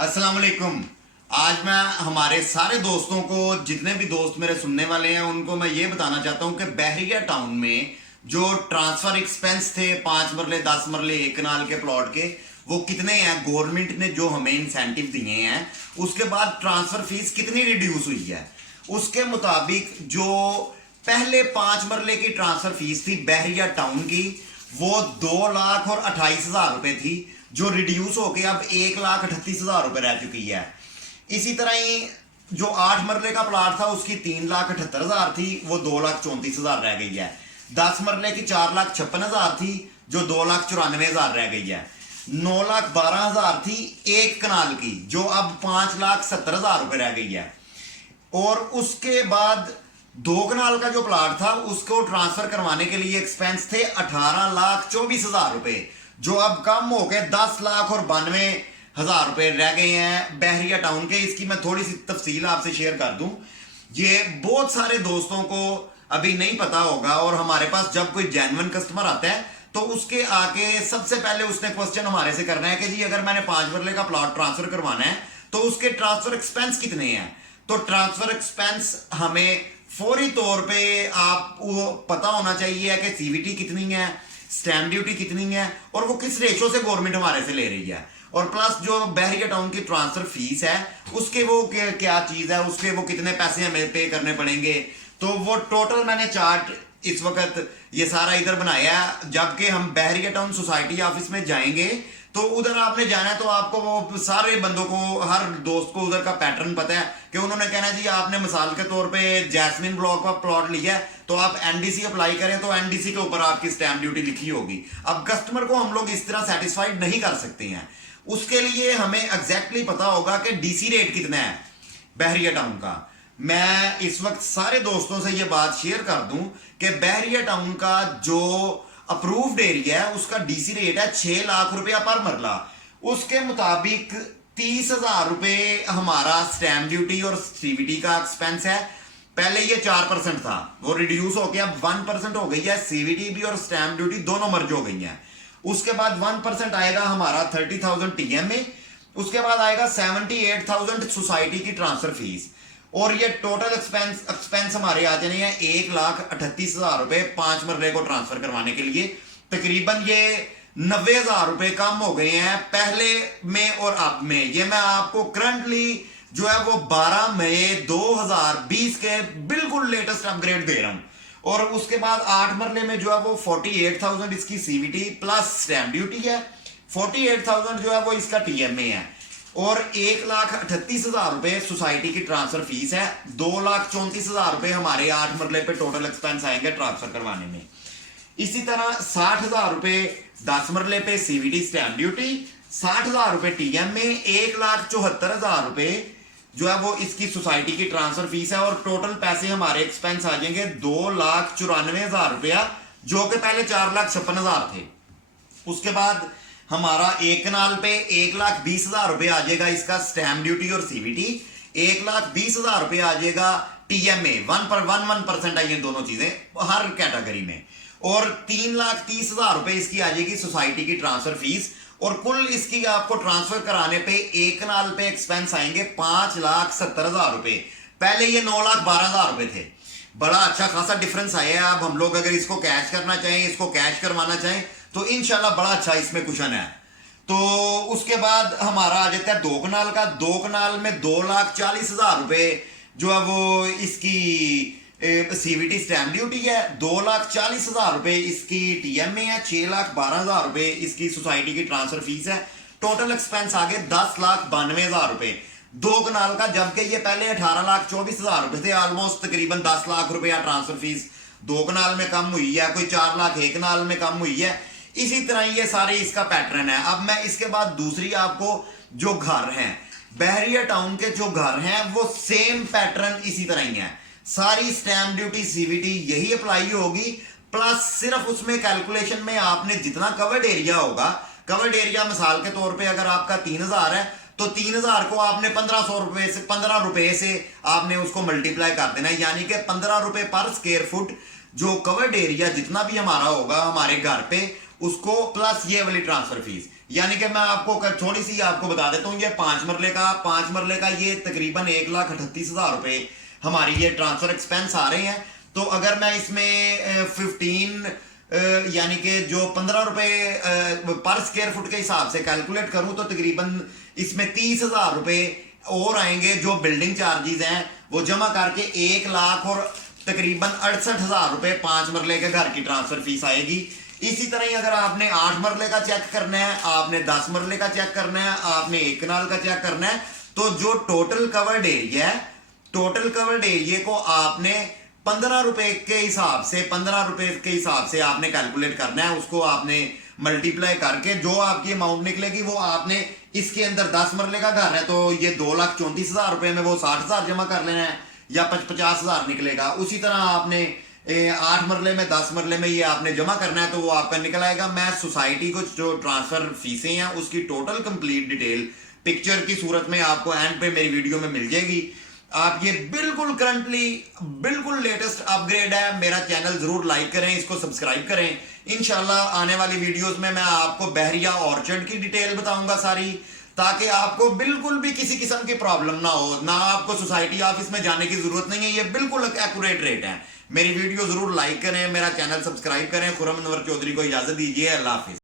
अस्सलाम वालेकुम। आज मैं हमारे सारे दोस्तों को, जितने भी दोस्त मेरे सुनने वाले हैं, उनको मैं ये बताना चाहता हूँ कि बहरिया टाउन में जो ट्रांसफर एक्सपेंस थे 5 मरले 10 मरले 1 कनाल के प्लॉट के, वो कितने हैं। गवर्नमेंट ने जो हमें इंसेंटिव दिए हैं, उसके बाद ट्रांसफर फीस कितनी रिड्यूस हुई है। उसके मुताबिक जो पहले 5 मरले की ट्रांसफर फीस थी बहरिया टाउन की, वो 2,28,000 रुपए थी, जो रिड्यूस होके अब 1,38,000 रुपए रह चुकी है। इसी तरह ही जो 8 मरले का प्लाट था, उसकी 3,78,000 थी, वो 2,34,000 रह गई है। 10 मरले की 4,56,000 थी, जो 2,94,000 रह गई है। 9,12,000 थी एक कनाल की, जो अब 5,70,000 रुपए रह गई है। और उसके बाद 2 कनाल का जो प्लाट था, उसको ट्रांसफर करवाने के लिए एक्सपेंस थे 18,24,000 रुपए, जो अब कम हो गए 10,92,000 रुपए रह गए हैं बहरिया टाउन के। इसकी मैं थोड़ी सी तफसील आपसे शेयर कर दूं। ये बहुत सारे दोस्तों को अभी नहीं पता होगा, और हमारे पास जब कोई जेन्युइन कस्टमर आता है तो उसके आके सबसे पहले उसने क्वेश्चन हमारे से करना है कि जी अगर मैंने 5 मरले का प्लॉट ट्रांसफर करवाना है तो उसके ट्रांसफर एक्सपेंस कितने हैं। तो ट्रांसफर एक्सपेंस हमें फौरी तौर पे आपको पता होना चाहिए कि सीवीटी कितनी है, स्टैंप ड्यूटी कितनी है, और वो किस रेशो से गवर्नमेंट हमारे से ले रही है, और प्लस जो बहरिया टाउन की ट्रांसफर फीस है उसके वो क्या चीज है, उसके वो कितने पैसे हमें पे करने पड़ेंगे। तो वो टोटल मैंने चार्ट इस वक्त ये सारा इधर बनाया है। जबकि हम बहरिया टाउन सोसाइटी ऑफिस में जाएंगे तो उधर आपने जाना है, तो आपको वो सारे बंदों को, हर दोस्त को उधर का पैटर्न पता है कि उन्होंने कहना है जी आपने मिसाल के तौर पे जैस्मिन ब्लॉक का प्लॉट लिया है तो आप एनडीसी अप्लाई करें, तो एनडीसी के ऊपर आपकी स्टैंप ड्यूटी लिखी होगी। अब कस्टमर को हम लोग इस तरह सेटिस्फाइड नहीं कर सकते हैं। उसके लिए हमें एग्जैक्टली पता होगा कि डीसी रेट कितना है बहरिया टाउन का। मैं इस वक्त सारे दोस्तों से ये बात शेयर कर दूं कि बहरिया टाउन का जो अप्रूव्ड एरिया है उसका डीसी रेट है 6 लाख रुपया पर मरला। उसके मुताबिक 30,000 रुपए हमारा स्टैंप ड्यूटी और सीवीटी का एक्सपेंस है। पहले ये 4% था, वो रिड्यूस हो गया, अब 1% हो गई है। सीवीटी भी और स्टैंप ड्यूटी दोनों मर्ज हो गई हैं। उसके बाद 1% आएगा हमारा 30,000 टीएमए। उसके बाद आएगा 78,000 सोसाइटी की ट्रांसफर फीस, और ये टोटल एक्सपेंस हमारे आ जाने हैं 1,38,000 रुपए 5 मरले को ट्रांसफर करवाने के लिए। तकरीबन ये 90,000 रुपए कम हो गए हैं पहले में और अब में। ये मैं आपको करंटली जो है वो 12 मई 2020 के बिल्कुल लेटेस्ट अपग्रेड दे रहा हूं। और उसके बाद 8 मरले में जो है वो 48,000 इसकी सीवीटी प्लस स्टैंप ड्यूटी है, 48,000 जो है वो इसका टीएमए है, और 1,38,000 रुपए सोसाइटी की ट्रांसफर फीस है। 2,34,000 रुपए हमारे 8 मरले पे टोटल एक्सपेंस आएंगे ट्रांसफर करवाने में। इसी तरह 60,000 रुपए 10 मरले पे सीवीटी स्टैंप ड्यूटी, 60,000 रुपए टीएमए, 1,74,000 रुपए जो है वो इसकी सोसाइटी की ट्रांसफर फीस है, और टोटल पैसे हमारे एक्सपेंस आ जाएंगे 2,94,000 रुपया, जो कि पहले 4,56,000 थे। उसके बाद हमारा 1 कनाल पे 1,20,000 रुपए आ जाएगा इसका स्टैंप ड्यूटी और सीवीटी, 1,20,000 रुपए आ जाएगा टीएमए। 1% आई हैं दोनों चीजें हर कैटेगरी में, और 3,30,000 रुपए इसकी आ जाएगी सोसाइटी की ट्रांसफर फीस। और कुल इसकी आपको ट्रांसफर कराने पे 1 कनाल पे एक्सपेंस आएंगे 5,70,000 रुपए। पहले ये 9,12,000 रुपए थे। बड़ा अच्छा खासा डिफरेंस आया है। अब हम लोग अगर इसको कैश करना चाहें, इसको कैश करवाना चाहें, तो इंशाल्लाह बड़ा अच्छा इसमें कुशन है। तो उसके बाद हमारा आ जाता है 2 कनाल का। 2 कनाल में 2,40,000 रुपए जो है वो इसकी सीवीटी स्टैंप ड्यूटी है, 2,40,000 रुपए इसकी टीएमए है, 6,12,000 रुपए इसकी सोसाइटी की ट्रांसफर फीस है। टोटल एक्सपेंस आ गए 10,92,000 रुपए 2 कनाल का, जबकि ये पहले 18,24,000 रुपए थे। ऑलमोस्ट तकरीबन 10 लाख रुपया ट्रांसफर फीस 2 कनाल में कम हुई है, कोई 4 लाख 1 कनाल में कम हुई है। इसी तरह ये सारे इसका पैटर्न है। अब मैं इसके बाद दूसरी आपको जो घर हैं बहरिया टाउन के, जो घर हैं वो सेम पैटर्न इसी तरह ही है। सारी स्टैंप ड्यूटी सीवीटी यही अप्लाई होगी, प्लस सिर्फ उसमें कैलकुलेशन में आपने जितना कवर्ड एरिया होगा, कवर्ड एरिया मिसाल के तौर पे अगर आपका 3,000 है तो 3,000 को आपने 1,500 रुपए से 15 रुपए से आपने उसको मल्टीप्लाई कर देना है, यानी कि 15 रुपए पर स्क्वायर फुट जो कवर्ड एरिया जितना भी हमारा होगा हमारे घर पे, उसको प्लस ये वाली ट्रांसफर फीस, यानी कि मैं आपको थोड़ी सी आपको बता देता हूँ, ये 5 मरले का ये तकरीबन 1,38,000 रुपए हमारी ये ट्रांसफर एक्सपेंस आ रहे हैं। तो अगर मैं इसमें 15 यानी कि जो 15 रुपए पर स्क्वायर फुट के हिसाब से कैलकुलेट करूं तो तकरीबन इसमें 30,000 रुपए और आएंगे जो बिल्डिंग चार्जेस हैं, वो जमा करके 1,00,000 और तकरीबन 68,000 रुपए 5 मरले के घर की ट्रांसफर फीस आएगी। इसी तरह ही अगर आपने 8 मरले का चेक करना है, आपने 10 मरले का चेक करना है, आपने 1 कनाल का चेक करना है, तो जो टोटल कवर्ड एरिया है, टोटल कवर्ड एरिया को आपने 15 रुपए के हिसाब से 15 रुपए के हिसाब से आपने कैलकुलेट करना है। उसको आपने मल्टीप्लाई करके जो आपकी अमाउंट निकलेगी वो आपने इसके अंदर 10 मरले का घर है तो ये 2,34,000 रुपए में वो 60,000 जमा कर लेना है या 50,000 निकलेगा। उसी तरह आपने 8 मरले में 10 मरले में ये आपने जमा करना है तो वो आपका निकल आएगा। मैं सोसाइटी को जो ट्रांसफर फीसें हैं उसकी टोटल कंप्लीट डिटेल पिक्चर की सूरत में आपको एंड पे मेरी वीडियो में मिल जाएगी। आप ये बिल्कुल करंटली बिल्कुल लेटेस्ट अपग्रेड है। मेरा चैनल जरूर लाइक करें, इसको सब्सक्राइब करें। इंशाल्लाह आने वाली वीडियोस में मैं आपको बहरिया ऑर्चर्ड की डिटेल बताऊंगा सारी, ताकि आपको बिल्कुल भी किसी किस्म की प्रॉब्लम ना हो, ना आपको सोसाइटी ऑफिस में जाने की जरूरत नहीं है। ये बिल्कुल एक्यूरेट रेट है। मेरी वीडियो जरूर लाइक करें, मेरा चैनल सब्सक्राइब करें। खुर्रम अनवर चौधरी को इजाजत दीजिए। अल्लाह हाफिज।